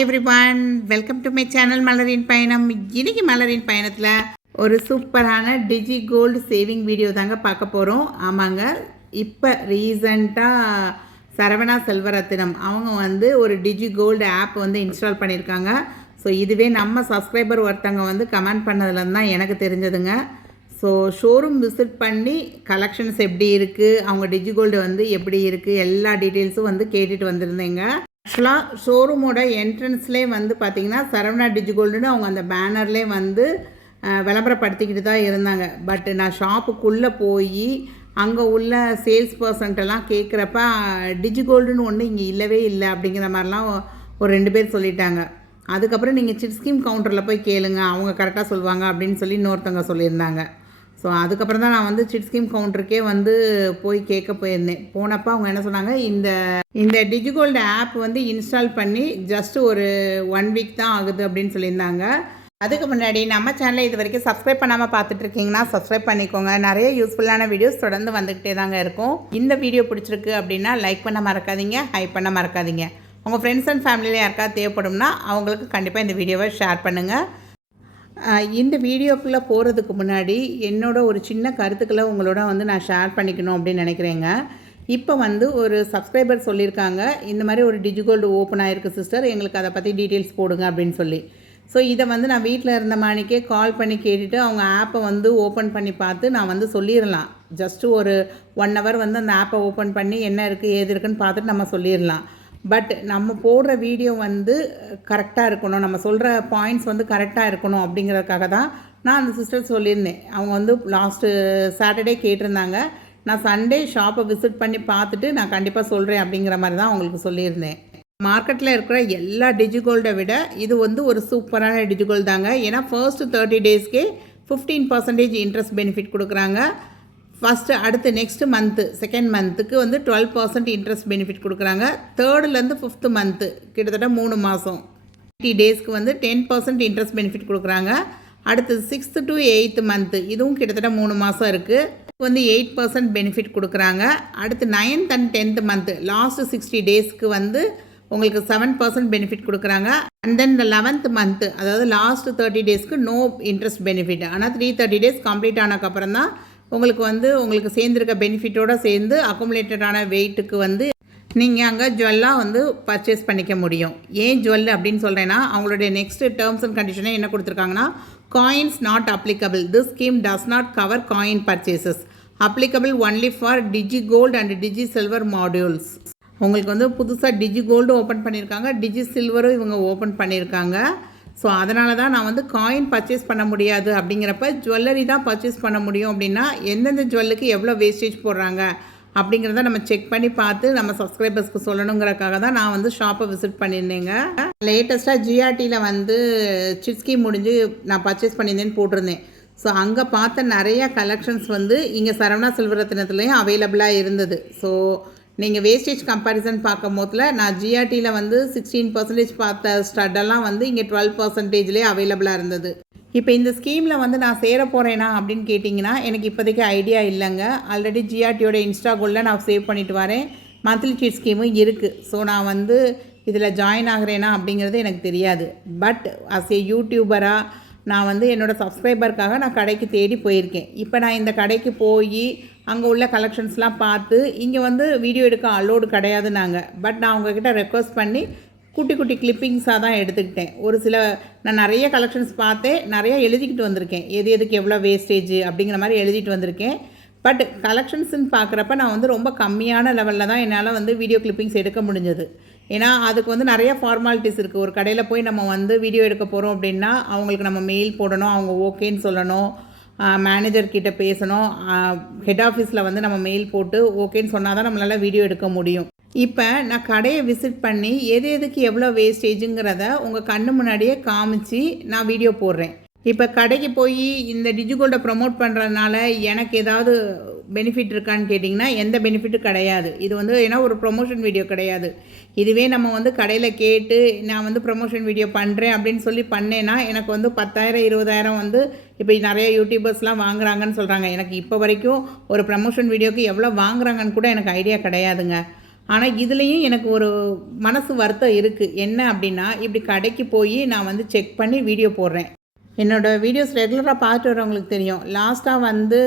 Hi everyone, welcome to my channel மலரின் பயணம். இன்றைக்கி மலரின் பயணத்தில் ஒரு சூப்பரான டிஜி கோல்டு சேவிங் வீடியோ தாங்க பார்க்க போகிறோம். ஆமாங்க, இப்போ ரீசண்டாக சரவணா செல்வரத்தினம் அவங்க ஒரு டிஜி கோல்டு ஆப் இன்ஸ்டால் பண்ணியிருக்காங்க. ஸோ இதுவே நம்ம சப்ஸ்கிரைபர் ஒருத்தவங்க கமெண்ட் பண்ணதுலேருந்து தான் எனக்கு தெரிஞ்சதுங்க. ஸோ ஷோரூம் விசிட் பண்ணி கலெக்ஷன்ஸ் எப்படி இருக்குது, அவங்க டிஜி கோல்டு எப்படி இருக்குது, எல்லா டீட்டெயில்ஸும் கேட்டுட்டு வந்திருந்தேங்க. ஆக்சுவலாக ஷோரூமோட என்ட்ரன்ஸ்லேயே பார்த்திங்கன்னா சரவணா டிஜி கோல்டுன்னு அவங்க அந்த பேனர்லேயே விளம்பரப்படுத்திக்கிட்டு தான் இருந்தாங்க. பட் நான் ஷாப்புக்குள்ளே போய் அங்கே உள்ள சேல்ஸ் பர்சன்ட்டெல்லாம் கேட்குறப்ப டிஜி கோல்டுன்னு ஒன்று இங்கே இல்லவே இல்லை அப்படிங்கிற மாதிரிலாம் ஒரு 2 பேர் சொல்லிட்டாங்க. அதுக்கப்புறம் நீங்கள் சிட் ஸ்கீம் கவுண்டரில் போய் கேளுங்க, அவங்க கரெக்டாக சொல்லுவாங்க அப்படின்னு சொல்லி இன்னொருத்தவங்க சொல்லியிருந்தாங்க. ஸோ அதுக்கப்புறம் தான் நான் சிட் ஸ்கீம் கவுண்டருக்கே போய் கேட்க போயிருந்தேன். போனப்போ அவங்க என்ன சொன்னாங்க, இந்த டிஜிகோல்டு ஆப் இன்ஸ்டால் பண்ணி ஜஸ்ட் ஒரு 1 வீக் தான் ஆகுது அப்படின்னு சொல்லியிருந்தாங்க. அதுக்கு முன்னாடி நம்ம சேனலை இது வரைக்கும் சப்ஸ்கிரைப் பண்ணாமல் பார்த்துட்ருக்கீங்கன்னா சப்ஸ்கிரைப் பண்ணிக்கோங்க. நிறைய யூஸ்ஃபுல்லான வீடியோஸ் தொடர்ந்து வந்துக்கிட்டே தாங்க இருக்கும். இந்த வீடியோ பிடிச்சிருக்கு அப்படின்னா லைக் பண்ண மறக்காதீங்க, ஹைப் பண்ண மறக்காதீங்க. உங்கள் ஃப்ரெண்ட்ஸ் அண்ட் ஃபேமிலியில் யாருக்காவது தேவைப்படும்னா அவங்களுக்கு கண்டிப்பாக இந்த வீடியோவை ஷேர் பண்ணுங்கள். இந்த வீடியோக்குள்ளே போகிறதுக்கு முன்னாடி என்னோட ஒரு சின்ன கருத்துக்களை உங்களோட நான் ஷேர் பண்ணிக்கணும் அப்படின்னு நினைக்கிறேங்க. இப்போ ஒரு சப்ஸ்கிரைபர் சொல்லியிருக்காங்க, இந்த மாதிரி ஒரு டிஜிகோல்டு ஓப்பன் ஆகிருக்கு சிஸ்டர், எங்களுக்கு அதை பற்றி டீட்டெயில்ஸ் போடுங்க அப்படின்னு சொல்லி. ஸோ இதை நான் வீட்டில் இருந்த மாணிக்கே கால் பண்ணி கேட்டுட்டு அவங்க ஆப்பை ஓப்பன் பண்ணி பார்த்து நான் சொல்லிடலாம். ஜஸ்ட்டு ஒரு 1 hour அந்த ஆப்பை ஓப்பன் பண்ணி என்ன இருக்குது ஏது இருக்குதுன்னு பார்த்துட்டு நம்ம சொல்லிடலாம். பட் நம்ம போடுற வீடியோ கரெக்டாக இருக்கணும், நம்ம சொல்கிற பாயிண்ட்ஸ் கரெக்டாக இருக்கணும் அப்படிங்கிறதுக்காக தான் நான் அந்த சிஸ்டர் சொல்லியிருந்தேன். அவங்க லாஸ்ட்டு சாட்டர்டே கேட்டிருந்தாங்க. நான் சண்டே ஷாப்பை விசிட் பண்ணி பார்த்துட்டு நான் கண்டிப்பாக சொல்கிறேன் அப்படிங்கிற மாதிரி தான் அவங்களுக்கு சொல்லியிருந்தேன். மார்க்கெட்டில் இருக்கிற எல்லா டிஜிகோல்டை விட இது ஒரு சூப்பரான டிஜிகோல்டு தாங்க. ஏன்னா ஃபர்ஸ்ட்டு 30 daysக்கே 15% இன்ட்ரெஸ்ட் பெனிஃபிட் கொடுக்குறாங்க. ஃபஸ்ட்டு அடுத்து நெக்ஸ்ட்டு மந்த்து செகண்ட் மந்த்துக்கு 12% இன்ட்ரெஸ்ட் பெனிஃபிட் கொடுக்குறாங்க. 3rd-லேருந்து 5th மந்த்து கிட்டத்தட்ட 3 மாதம் 30 daysக்கு 10% இன்ட்ரெஸ்ட் பெனிஃபிட் கொடுக்குறாங்க. அடுத்தது 6th to 8th மந்த்து இதுவும் கிட்டத்தட்ட 3 மாதம் இருக்குது, 8% பெனிஃபிட் கொடுக்குறாங்க. அடுத்து 9th and 10th month last 60 daysக்கு உங்களுக்கு 7% பெனிஃபிட் கொடுக்குறாங்க. அண்ட் தென் இந்த 11th மந்த்து அதாவது லாஸ்ட்டு 30 daysக்கு நோ இன்ட்ரெஸ்ட் பெனிஃபிட். ஆனால் 330 days கம்ப்ளீட் ஆனதுக்கப்புறம் தான் உங்களுக்கு சேர்ந்துருக்க பெனிஃபிட்டோடு சேர்ந்து அக்குமுலேட்டடான வெயிட்டுக்கு நீங்கள் அங்கே ஜுவல்லாக பர்ச்சேஸ் பண்ணிக்க முடியும். ஏன் ஜுவல் அப்படின்னு சொல்கிறேன்னா, அவங்களுடைய நெக்ஸ்ட் டேர்ம்ஸ் அண்ட் கண்டிஷனை என்ன கொடுத்துருக்காங்கன்னா, coins not applicable, this scheme does not cover coin purchases, applicable only for digi gold and digi silver modules. உங்களுக்கு புதுசாக டிஜி கோல்டு ஓப்பன் பண்ணியிருக்காங்க, டிஜி சில்வரும் இவங்க ஓப்பன் பண்ணியிருக்காங்க. ஸோ அதனால தான் நான் காயின் பர்ச்சேஸ் பண்ண முடியாது அப்படிங்கிறப்ப ஜுவல்லரி தான் பர்ச்சேஸ் பண்ண முடியும். அப்படின்னா எந்தெந்த ஜுவல்லுக்கு எவ்வளோ வேஸ்டேஜ் போடுறாங்க அப்படிங்கிறத நம்ம செக் பண்ணி பார்த்து நம்ம சப்ஸ்கிரைபர்ஸ்க்கு சொல்லணுங்கிறக்காக தான் நான் ஷாப்பை விசிட் பண்ணியிருந்தேங்க. லேட்டஸ்ட்டாக ஜிஆர்டியில் சிட் ஸ்கீம் முடிஞ்சு நான் பர்ச்சேஸ் பண்ணியிருந்தேன்னு போட்டிருந்தேன். ஸோ அங்கே பார்த்த நிறையா கலெக்ஷன்ஸ் இங்கே சரவணா செல்வரத்தினத்துலேயும் அவைலபிளாக இருந்தது. ஸோ நீங்கள் வேஸ்டேஜ் கம்பேரிசன் பார்க்கும் போதில் நான் ஜிஆர்டியில் 16% பார்த்த ஸ்டட்டெல்லாம் இங்கே 12%லேயே அவைலபிளாக இருந்தது. இப்போ இந்த ஸ்கீமில் நான் சேர போகிறேனா அப்படின்னு கேட்டிங்கன்னா எனக்கு இப்போதைக்கு ஐடியா இல்லைங்க. ஆல்ரெடி ஜிஆர்டியோட இன்ஸ்டாகிராமில் நான் சேவ் பண்ணிட்டு வரேன், மந்த்லி சீட் ஸ்கீமும் இருக்குது. ஸோ நான் இதில் ஜாயின் ஆகிறேனா அப்படிங்கிறது எனக்கு தெரியாது. பட் அஸ் ஏ யூடியூபராக நான் என்னோடய சப்ஸ்கிரைபருக்காக நான் கடைக்கு தேடி போயிருக்கேன். இப்போ நான் இந்த கடைக்கு போய் அங்கே உள்ள கலெக்ஷன்ஸ்லாம் பார்த்து இங்கே வீடியோ எடுக்க அலோடு கிடையாது நாங்கள். பட் நான் உங்ககிட்ட ரெக்வஸ்ட் பண்ணி குட்டி குட்டி கிளிப்பிங்ஸாக தான் எடுத்துக்கிட்டேன். ஒரு சில நான் நிறைய கலெக்ஷன்ஸ் பார்த்தேன், நிறையா எழுதிக்கிட்டு வந்திருக்கேன், எதுக்கு எவ்வளோ வேஸ்டேஜ் அப்படிங்கிற மாதிரி எழுதிட்டு வந்திருக்கேன். பட் கலெக்ஷன்ஸ்ன்னு பார்க்குறப்ப நான் ரொம்ப கம்மியான லெவலில் தான் என்னால் வீடியோ கிளிப்பிங்ஸ் எடுக்க முடிஞ்சது. ஏன்னா அதுக்கு நிறைய ஃபார்மாலிட்டிஸ் இருக்குது. ஒரு கடையில் போய் நம்ம வீடியோ எடுக்க போகிறோம் அப்படின்னா அவங்களுக்கு நம்ம மெயில் போடணும், அவங்க ஓகேன்னு சொல்லணும், மேனேஜர்கிட்ட பேசணும், ஹெட் ஆஃபீஸில் நம்ம மெயில் போட்டு ஓகேன்னு சொன்னால் தான் நம்மளால் வீடியோ எடுக்க முடியும். இப்போ நான் கடையை விசிட் பண்ணி எதுக்கு எவ்வளோ வேஸ்டேஜுங்கிறத உங்கள் கண்ணு முன்னாடியே காமிச்சு நான் வீடியோ போடுறேன். இப்போ கடைக்கு போய் இந்த டிஜிகோல்டை ப்ரமோட் பண்ணுறதுனால எனக்கு ஏதாவது பெனிஃபிட் இருக்கான்னு கேட்டிங்கன்னா எந்த பெனிஃபிட்டும் கிடையாது. இது ஏன்னா ஒரு ப்ரொமோஷன் வீடியோ கிடையாது. இதுவே நம்ம கடையில் கேட்டு நான் ப்ரொமோஷன் வீடியோ பண்ணுறேன் அப்படின்னு சொல்லி பண்ணேன்னா எனக்கு 10,000 20,000 இப்போ நிறைய யூடியூபர்ஸ்லாம் வாங்குறாங்கன்னு சொல்கிறாங்க. எனக்கு இப்போ வரைக்கும் ஒரு ப்ரமோஷன் வீடியோக்கு எவ்வளோ வாங்குறாங்கன்னு கூட எனக்கு ஐடியா கிடையாதுங்க. ஆனால் இதுலேயும் எனக்கு ஒரு மனசு வருத்தம் இருக்குது. என்ன அப்படின்னா, இப்படி கடைக்கு போய் நான் வந்து செக் பண்ணி வீடியோ போடுறேன். என்னோடய வீடியோஸ் ரெகுலராக பார்த்துட்டு வரவங்களுக்கு தெரியும். லாஸ்ட்டாக வந்து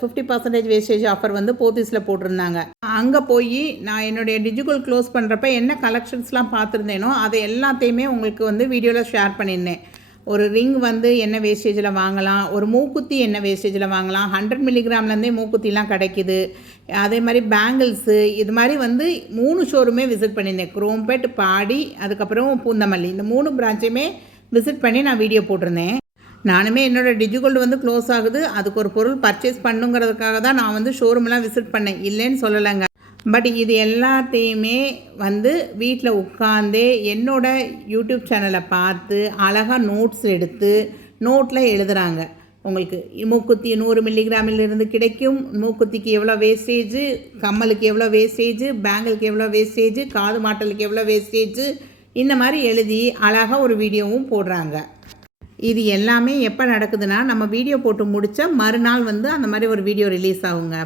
50% வேஸ்டேஜ் ஆஃபர் வந்து போத்தீஸில் போட்டிருந்தாங்க. அங்கே போய் நான் என்னுடைய டிஜிகோல்ட் க்ளோஸ் பண்ணுறப்ப என்ன கலெக்ஷன்ஸ்லாம் பார்த்துருந்தேனோ அதை எல்லாத்தையுமே உங்களுக்கு வந்து வீடியோவில் ஷேர் பண்ணியிருந்தேன். ஒரு ரிங் வந்து என்ன வேஸ்டேஜில் வாங்கலாம், ஒரு மூக்குத்தி என்ன வேஸ்டேஜில் வாங்கலாம், 100 மில்லிகிராம்லேருந்தே மூக்குத்திலாம் கிடைக்கிது. அதே மாதிரி பேங்கிள்ஸு, இது மாதிரி வந்து 3 ஷோரூமே விசிட் பண்ணியிருந்தேன். குரோம்பேட், பாடி, அதுக்கப்புறம் பூந்தமல்லி, இந்த 3 பிரான்ச்சையுமே விசிட் பண்ணி நான் வீடியோ போட்டிருந்தேன். நானுமே என்னோடய டிஜிகோல்டு வந்து க்ளோஸ் ஆகுது, அதுக்கு ஒரு பொருள் பர்ச்சேஸ் பண்ணுங்கிறதுக்காக தான் நான் வந்து ஷோரூம்லாம் விசிட் பண்ணேன், இல்லைன்னு சொல்லலைங்க. பட் இது எல்லாத்தையுமே வந்து வீட்டில் உட்காந்தே என்னோடய யூடியூப் சேனலை பார்த்து அழகாக நோட்ஸ் எடுத்து நோட்டில் எழுதுகிறாங்க. உங்களுக்கு மூக்குத்தி 100 மில்லிகிராமிலிருந்து கிடைக்கும், மூக்குத்திக்கு எவ்வளோ வேஸ்டேஜு, கம்மலுக்கு எவ்வளோ வேஸ்டேஜு, பேங்கிளுக்கு எவ்வளோ வேஸ்டேஜு, காது மாட்டலுக்கு எவ்வளோ வேஸ்டேஜு, இந்த மாதிரி எழுதி அழகாக ஒரு வீடியோவும் போடுறாங்க. இது எல்லாமே எப்போ நடக்குதுன்னா, நம்ம வீடியோ போட்டு முடித்த மறுநாள் வந்து அந்த மாதிரி ஒரு வீடியோ ரிலீஸ் ஆகுங்க.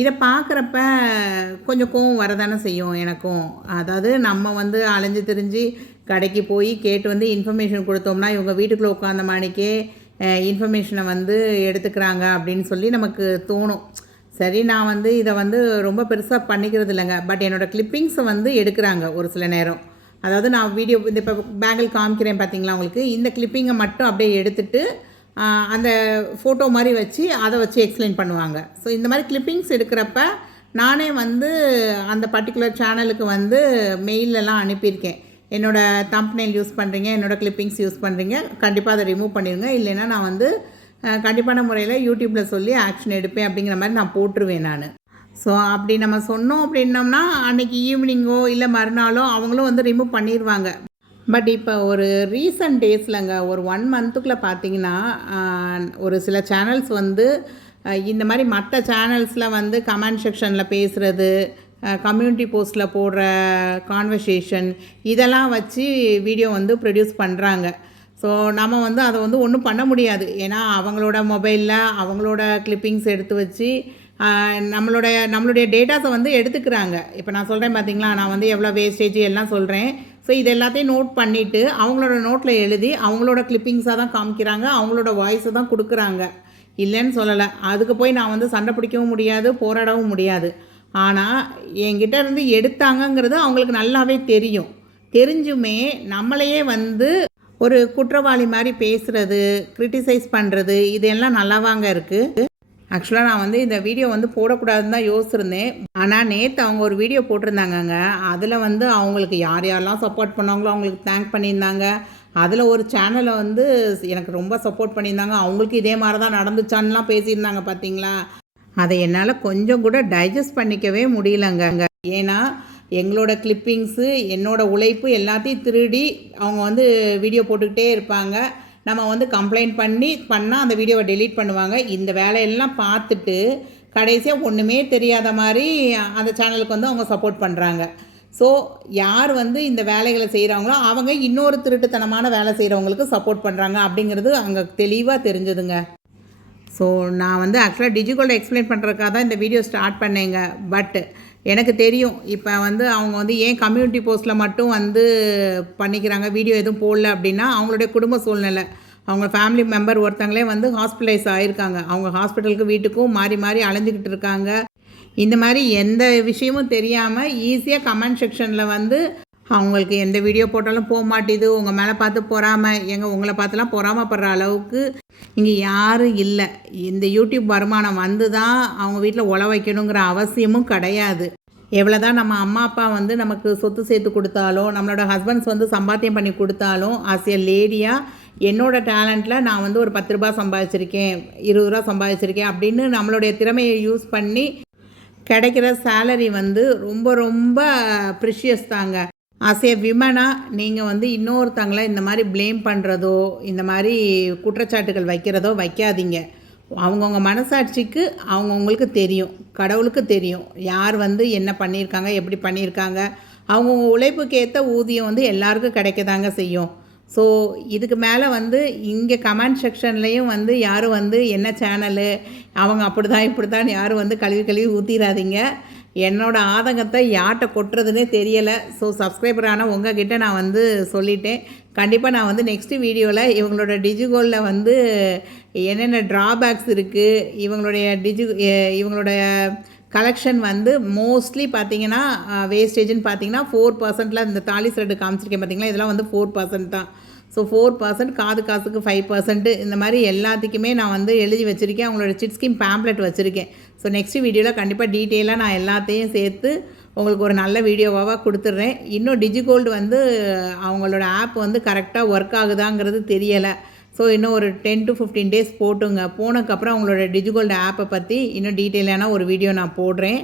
இதை பார்க்குறப்ப கொஞ்சம் கோவம் வரதானே செய்யும் எனக்கும். அதாவது நம்ம வந்து அலைஞ்சு திரிஞ்சு கடைக்கு போய் கேட்டு வந்து இன்ஃபர்மேஷன் கொடுத்தோம்னா இவங்க வீட்டுக்குள்ளே உட்காந்த மாணிக்கே இன்ஃபர்மேஷனை வந்து எடுத்துக்கிறாங்க அப்படின்னு சொல்லி நமக்கு தோணும். சரி, நான் வந்து இதை வந்து ரொம்ப பெருசாக பண்ணிக்கிறது இல்லைங்க. பட் என்னோடய கிளிப்பிங்ஸை வந்து எடுக்கிறாங்க ஒரு சில நேரம். அதாவது நான் வீடியோ இந்த இப்போ பேங்கிள் காமிக்கிறேன் பார்த்தீங்களா உங்களுக்கு, இந்த கிளிப்பிங்கை மட்டும் அப்படியே எடுத்துகிட்டு அந்த ஃபோட்டோ மாதிரி வச்சு அதை வச்சு எக்ஸ்பிளைன் பண்ணுவாங்க. ஸோ இந்த மாதிரி கிளிப்பிங்ஸ் எடுக்கிறப்ப நானே வந்து அந்த பர்டிகுலர் சேனலுக்கு வந்து மெயிலெலாம் அனுப்பியிருக்கேன். என்னோடய தம்ப்நெயில் யூஸ் பண்ணுறீங்க, என்னோடய கிளிப்பிங்ஸ் யூஸ் பண்ணுறீங்க, கண்டிப்பாக அதை ரிமூவ் பண்ணிடுங்க, இல்லைன்னா நான் வந்து கண்டிப்பான முறையில் யூடியூப்பில் சொல்லி ஆக்ஷன் எடுப்பேன் அப்படிங்கிற மாதிரி நான் போட்டுருவேன் நான். ஸோ அப்படி நம்ம சொன்னோம் அப்படின்னோம்னா அன்றைக்கி ஈவினிங்கோ இல்லை மறுநாளோ அவங்களும் வந்து ரிமூவ் பண்ணிடுவாங்க. பட் இப்போ ஒரு ரீசன்ட் டேஸ்லங்க ஒரு 1 மந்த்துக்குள்ளே பார்த்தீங்கன்னா ஒரு சில சேனல்ஸ் வந்து இந்த மாதிரி மற்ற சேனல்ஸில் வந்து கமெண்ட் செக்ஷனில் பேசுகிறது, கம்யூனிட்டி போஸ்ட்டில் போடுற கான்வர்சேஷன், இதெல்லாம் வச்சு வீடியோ வந்து ப்ரொடியூஸ் பண்ணுறாங்க. ஸோ நம்ம வந்து அதை வந்து ஒன்றும் பண்ண முடியாது. ஏன்னா அவங்களோட மொபைலில் அவங்களோட கிளிப்பிங்ஸ் எடுத்து வச்சு நம்மளுடைய டேட்டாஸை வந்து எடுத்துக்கிறாங்க. இப்போ நான் சொல்கிறேன் பார்த்தீங்களா, நான் வந்து எவ்வளோ வேஸ்டேஜ் எல்லாம் சொல்கிறேன். ஸோ இது எல்லாத்தையும் நோட் பண்ணிவிட்டு அவங்களோட நோட்டில் எழுதி அவங்களோட கிளிப்பிங்ஸாக தான் காமிக்கிறாங்க, அவங்களோட வாய்ஸை தான் கொடுக்குறாங்க, இல்லைன்னு சொல்லலை. அதுக்கு போய் நான் வந்து சண்டை பிடிக்கவும் முடியாது, போராடவும் முடியாது. ஆனால் என்கிட்ட இருந்து எடுத்தாங்கங்கிறது அவங்களுக்கு நல்லாவே தெரியும். தெரிஞ்சுமே நம்மளையே வந்து ஒரு குற்றவாளி மாதிரி பேசுகிறது, கிரிட்டிசைஸ் பண்ணுறது, இதெல்லாம் நல்லாவாங்க இருக்குது. ஆக்சுவலாக நான் வந்து இந்த வீடியோ வந்து போடக்கூடாதுன்னு தான் யோசிச்சிருந்தேன். ஆனால் நேற்று அவங்க ஒரு வீடியோ போட்டிருந்தாங்கங்க. அதில் வந்து அவங்களுக்கு யார் யாரெல்லாம் சப்போர்ட் பண்ணாங்களோ அவங்களுக்கு தேங்க் பண்ணியிருந்தாங்க. அதில் ஒரு சேனலை வந்து எனக்கு ரொம்ப சப்போர்ட் பண்ணியிருந்தாங்க, அவங்களுக்கு இதே மாதிரி தான் நடந்துச்சான்லாம் பேசியிருந்தாங்க பார்த்தீங்களா. அதை என்னால் கொஞ்சம் கூட டைஜஸ்ட் பண்ணிக்கவே முடியலங்க. ஏன்னா எங்களோட கிளிப்பிங்ஸு, என்னோடய உழைப்பு எல்லாத்தையும் திருடி அவங்க வந்து வீடியோ போட்டுக்கிட்டே இருப்பாங்க. நம்ம வந்து கம்ப்ளைண்ட் பண்ணால் அந்த வீடியோவை டெலீட் பண்ணுவாங்க. இந்த வேலையெல்லாம் பார்த்துட்டு கடைசியாக ஒன்றுமே தெரியாத மாதிரி அந்த சேனலுக்கு வந்து அவங்க சப்போர்ட் பண்ணுறாங்க. ஸோ யார் வந்து இந்த வேலைகளை செய்கிறாங்களோ அவங்க இன்னொரு திருட்டுத்தனமான வேலை செய்கிறவங்களுக்கு சப்போர்ட் பண்ணுறாங்க அப்படிங்கிறது அங்கே தெளிவாக தெரிஞ்சதுங்க. ஸோ நான் வந்து ஆக்சுவலாக டிஜிகோல்டை எக்ஸ்பிளைன் பண்ணுறதுக்காக தான் இந்த வீடியோ ஸ்டார்ட் பண்ணேங்க. பட் எனக்கு தெரியும் இப்போ வந்து அவங்க வந்து ஏன் கம்யூனிட்டி போஸ்ட்டில் மட்டும் வந்து பண்ணிக்கிறாங்க, வீடியோ எதுவும் போடல அப்படின்னா அவங்களுடைய குடும்ப சூழ்நிலை. அவங்க ஃபேமிலி மெம்பர் ஒருத்தங்களே வந்து ஹாஸ்பிட்டலைஸ் ஆகியிருக்காங்க. அவங்க ஹாஸ்பிட்டலுக்கு வீட்டுக்கும் மாறி மாறி அலைஞ்சிக்கிட்டு இருக்காங்க. இந்த மாதிரி எந்த விஷயமும் தெரியாமல் ஈஸியாக கமெண்ட் செக்ஷனில் வந்து அவங்களுக்கு எந்த வீடியோ போட்டாலும் போக மாட்டேது, உங்கள் மேலே பார்த்து உங்களை பார்த்துலாம் பொறாமப்படுற அளவுக்கு இங்கே யாரும் இல்லை. இந்த யூடியூப் வருமானம் வந்து தான் அவங்க வீட்டில் உழ வைக்கணுங்கிற அவசியமும் கிடையாது. எவ்வளோ தான் நம்ம அம்மா அப்பா வந்து நமக்கு சொத்து சேர்த்து கொடுத்தாலும், நம்மளோட ஹஸ்பண்ட்ஸ் வந்து சம்பாத்தியம் பண்ணி கொடுத்தாலும், ஆஸ் எ லேடியாக என்னோடய டேலண்ட்டில் நான் வந்து ஒரு 10 ரூபா சம்பாதிச்சிருக்கேன், 20 ரூபா சம்பாதிச்சிருக்கேன் அப்படின்னு நம்மளுடைய திறமையை யூஸ் பண்ணி கிடைக்கிற சேலரி வந்து ரொம்ப ரொம்ப ப்ரிஷியஸ் தாங்க. ஆஸ் ஏ விமனாக நீங்கள் வந்து இன்னொருத்தங்களை இந்த மாதிரி ப்ளேம் பண்ணுறதோ இந்த மாதிரி குற்றச்சாட்டுகள் வைக்கிறதோ வைக்காதீங்க. அவங்கவுங்க மனசாட்சிக்கு அவங்கவுங்களுக்கு தெரியும், கடவுளுக்கு தெரியும் யார் வந்து என்ன பண்ணியிருக்காங்க, எப்படி பண்ணியிருக்காங்க. அவங்கவுங்க உழைப்புக்கு ஏற்ற ஊதியம் வந்து எல்லாருக்கும் கிடைக்கதாங்க செய்யும். ஸோ இதுக்கு மேலே வந்து இங்கே கமெண்ட் செக்ஷன்லேயும் வந்து யாரும் வந்து என்ன சேனலு அவங்க அப்படி தான் இப்படி தான் யாரும் வந்து கழுவி ஊற்றிடாதீங்க. என்னோடய ஆதங்கத்தை யார்கிட்ட கொட்டுறதுன்னே தெரியலை. ஸோ சப்ஸ்கிரைபரான உங்ககிட்ட நான் வந்து சொல்லிட்டேன். கண்டிப்பாக நான் வந்து நெக்ஸ்ட் வீடியோவில் இவங்களோட டிஜிகோல்டில் வந்து என்னென்ன ட்ராபேக்ஸ் இருக்குது, இவங்களுடைய கலெக்ஷன் வந்து மோஸ்ட்லி பார்த்தீங்கன்னா வேஸ்டேஜ்னு பார்த்தீங்கன்னா 4%. இந்த தாலி த்ரெட்டு காமிச்சிருக்கேன் பார்த்தீங்களா, இதெல்லாம் வந்து 4% தான். ஸோ 4%, காது காசுக்கு 5%, இந்த மாதிரி எல்லாத்துக்குமே நான் வந்து எழுதி வச்சுருக்கேன். அவங்களோட சிட் ஸ்கீம் பேம்ப்ளெட் வச்சுருக்கேன். ஸோ நெக்ஸ்ட் வீடியோவில் கண்டிப்பாக டீட்டெயிலாக நான் எல்லாத்தையும் சேர்த்து உங்களுக்கு ஒரு நல்ல வீடியோவாக கொடுத்துட்றேன். இன்னும் டிஜிகோல்டு வந்து அவங்களோட ஆப் வந்து கரெக்டாக ஒர்க் ஆகுதாங்கிறது தெரியலை. ஸோ இன்னும் ஒரு 10 to 15 டேஸ் போட்டுங்க. போனதுக்கப்புறம் அவங்களோட டிஜிகோல்டு ஆப்பை பற்றி இன்னும் டீட்டெயிலான ஒரு வீடியோ நான் போடுறேன்.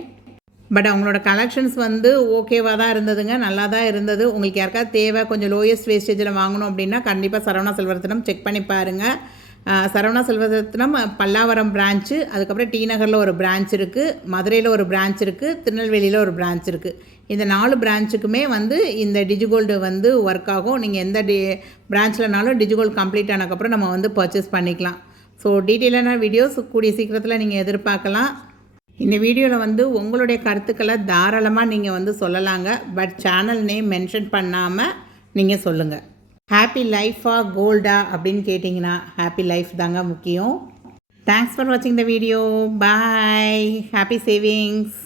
பட் அவங்களோட கலெக்ஷன்ஸ் வந்து ஓகேவாக தான் இருந்ததுங்க, நல்லா தான் இருந்தது. உங்களுக்கு யாருக்காவது தேவை கொஞ்சம் லோயஸ்ட் வேஸ்டேஜில் வாங்கணும் அப்படின்னா கண்டிப்பாக சரவணா செல்வரத்னம் செக் பண்ணி பாருங்கள். சரவணா செல்வரத்னம் பல்லாவரம் பிரான்ச்சு, அதுக்கப்புறம் டி நகரில் ஒரு பிரான்ச் இருக்குது, மதுரையில் ஒரு பிரான்ச் இருக்குது, திருநெல்வேலியில் ஒரு பிரான்ச் இருக்குது. இந்த 4 பிரான்ச்சுக்குமே வந்து இந்த டிஜிகோல்டு வந்து ஒர்க் ஆகும். நீங்கள் எந்த பிரான்ச்லனாலும் டிஜிகோல்டு கம்ப்ளீட் ஆனதுக்கப்புறம் நம்ம வந்து பர்ச்சேஸ் பண்ணிக்கலாம். ஸோ டீட்டெயிலான வீடியோஸ் கூடிய சீக்கிரத்தில் நீங்கள் எதிர்பார்க்கலாம். இந்த வீடியோவில் வந்து உங்களுடைய கருத்துக்களை தாராளமாக நீங்கள் வந்து சொல்லலாங்க. பட் சேனல் நேம் மென்ஷன் பண்ணாமல் நீங்கள் சொல்லுங்கள். ஹாப்பி லைஃபா கோல்டா அப்படின்னு கேட்டிங்கன்னா ஹாப்பி லைஃப் தாங்க முக்கியம். தேங்க்ஸ் ஃபார் வாட்சிங் the video. Bye. Happy savings.